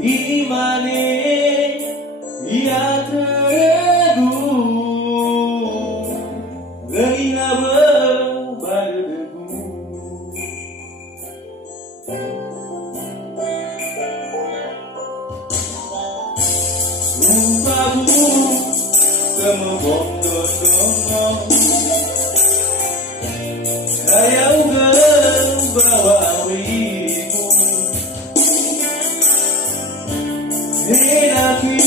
Imane ia teguh Lelina berdebu Rupamu kemebok dodong Hayau bawa wiku Henaki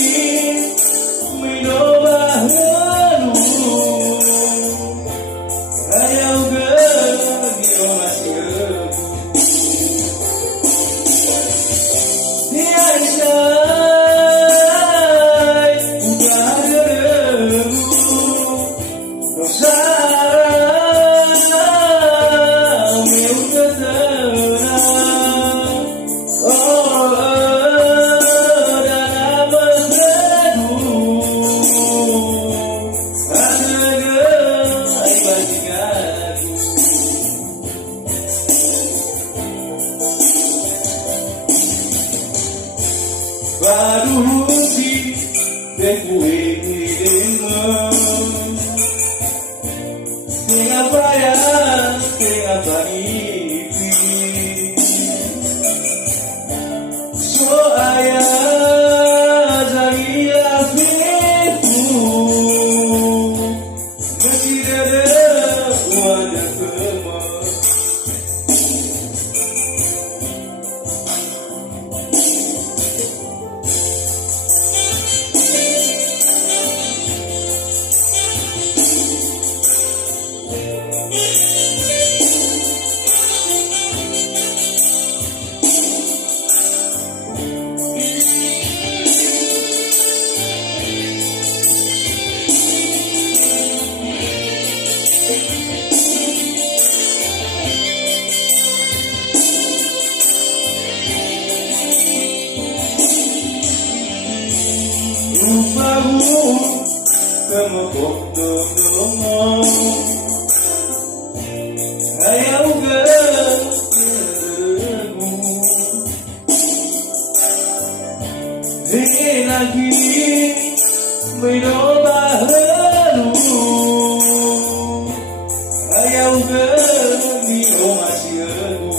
minoba hanu Hayau dio masih Tiaisai udah debu Baru si dekue Mengapa ya, mengapa ini So ayah dari afiku Masih ada wadah kemas Rupamu kemebok dodong Hayau gedebu Ingin lagi minoba hanu Hayau dio masih egu